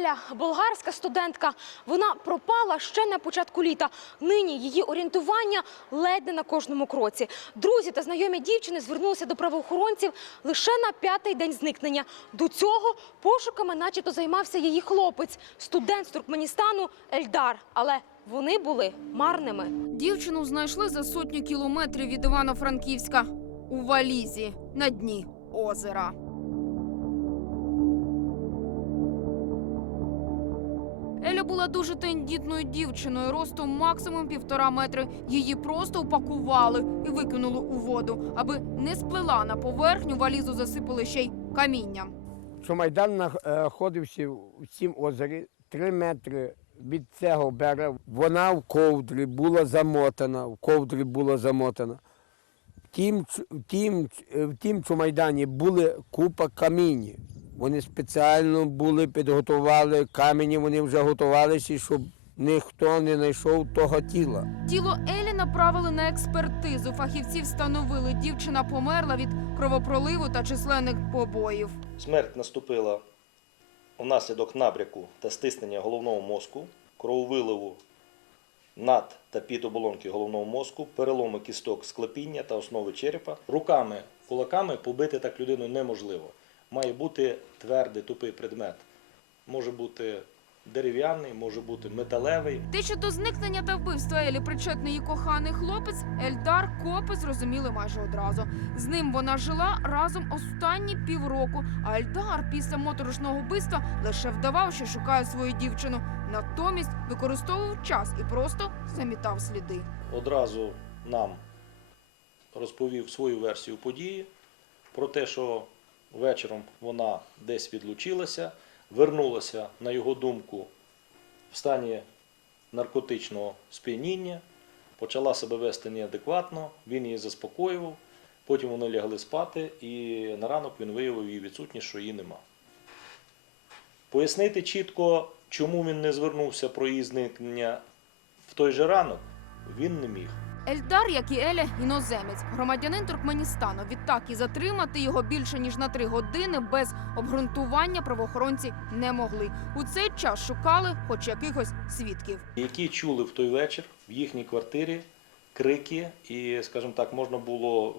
Еля, болгарська студентка. Вона пропала ще на початку літа. Нині її орієнтування ледь не на кожному кроці. Друзі та знайомі дівчини звернулися до правоохоронців лише на п'ятий день зникнення. До цього пошуками, начебто, займався її хлопець, студент з Туркменістану Ельдар. Але вони були марними. Дівчину знайшли за сотню кілометрів від Івано-Франківська у валізі на дні озера. Була дуже тендітною дівчиною, ростом максимум півтора метри. Її просто упакували і викинули у воду. Аби не сплила на поверхню, валізу засипали ще й камінням. що Майдан знаходився в цім озері три метри від цього берега. Вона в ковдрі була замотана, в ковдрі була замотана. В тім, в тім, в тім Чумайдані були купа камінь. Вони спеціально були, підготували камені, вони вже готувалися, щоб ніхто не знайшов того тіла. Тіло Елі направили на експертизу. Фахівці встановили, дівчина померла від кровопроливу та численних побоїв. Смерть наступила внаслідок набряку та стиснення головного мозку, крововиливу над та під оболонки головного мозку, переломи кісток склепіння та основи черепа. Руками, кулаками побити так людину неможливо. Має бути твердий, тупий предмет. Може бути дерев'яний, може бути металевий. Те, що до зникнення та вбивства Елі причетний коханий хлопець, Ельдар копи зрозуміли майже одразу. З ним вона жила разом останні півроку. А Ельдар після моторошного вбивства лише вдавав, що шукає свою дівчину. Натомість використовував час і просто замітав сліди. одразу нам розповів свою версію події про те, що вечором вона десь відлучилася, вернулася, на його думку, в стані наркотичного сп'яніння, почала себе вести неадекватно, він її заспокоював, потім вони лягли спати, і на ранок він виявив її відсутність, що її нема. Пояснити чітко, чому він не звернувся про її зникнення в той же ранок, він не міг. Ельдар, як і Еля, іноземець, громадянин Туркменістану. Відтак і затримати його більше ніж на три години без обґрунтування правоохоронці не могли. У цей час шукали хоч якихось свідків. які чули в той вечір в їхній квартирі крики, і, скажімо так, можна було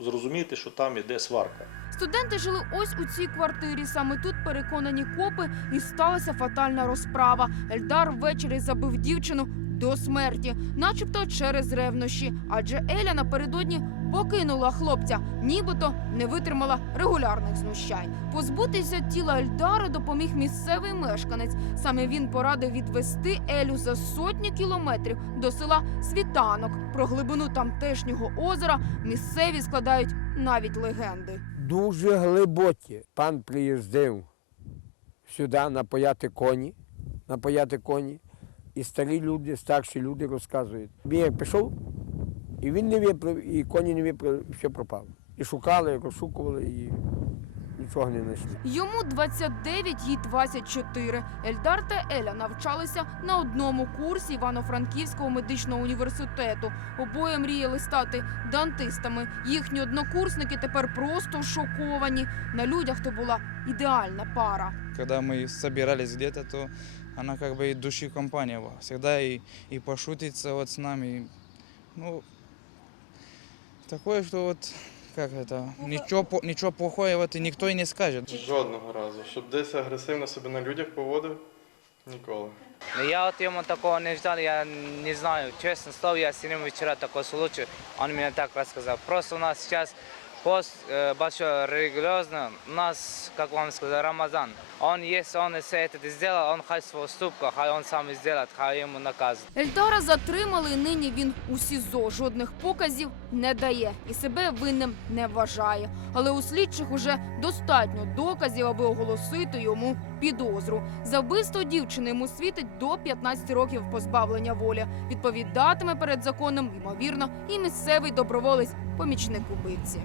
е, зрозуміти, що там іде сварка. Студенти жили ось у цій квартирі. Саме тут переконані копи, і сталася фатальна розправа. Ельдар ввечері забив дівчину до смерті, начебто через ревнощі. Адже Еля напередодні покинула хлопця, нібито не витримала регулярних знущань. Позбутися тіла Ельдара допоміг місцевий мешканець. Саме він порадив відвести Елю за сотні кілометрів до села Світанок. Про глибину тамтешнього озера місцеві складають навіть легенди. Дуже глибокі. Пан приїздив сюди напояти коні, напояти коні. І старі люди, старші люди розказують. Він як пішов, і він не виплив, і коні не виплив, і все пропало. І шукали, розшукували, і нічого не знайшли. Йому 29, їй 24. Ельдар та Еля навчалися на одному курсі Івано-Франківського медичного університету. Обоє мріяли стати дантистами. Їхні однокурсники тепер просто шоковані. На людях то була ідеальна пара. когда мы собирались где-то, то она как бы и души компания была. Всегда и, и пошутится вот с нами. Ну, такое, что вот, как это, ничего, по- ничего плохого вот и никто и не скажет. Жодного разу. Щоб десь агресивно себе на людях поводив, ніколи. Но я вот ему такого не ждал, я не знаю, честно слово, я с ним вчера такой случай, он мне так рассказал. Просто у нас сейчас пост э, большой религиозно, у нас, как вам сказать, Рамазан. Он, если он все это сделал, он хай свою уступку, хай он сам сделает, хай ему наказывают. Ельдара затримали, і нині він у СІЗО. Жодних показів не дає і себе винним не вважає. Але у слідчих уже достатньо доказів, аби оголосити йому підозру. За вбивство дівчини йому світить до 15 років позбавлення волі. Відповідатиме перед законом, ймовірно, і місцевий доброволець, помічник убивці.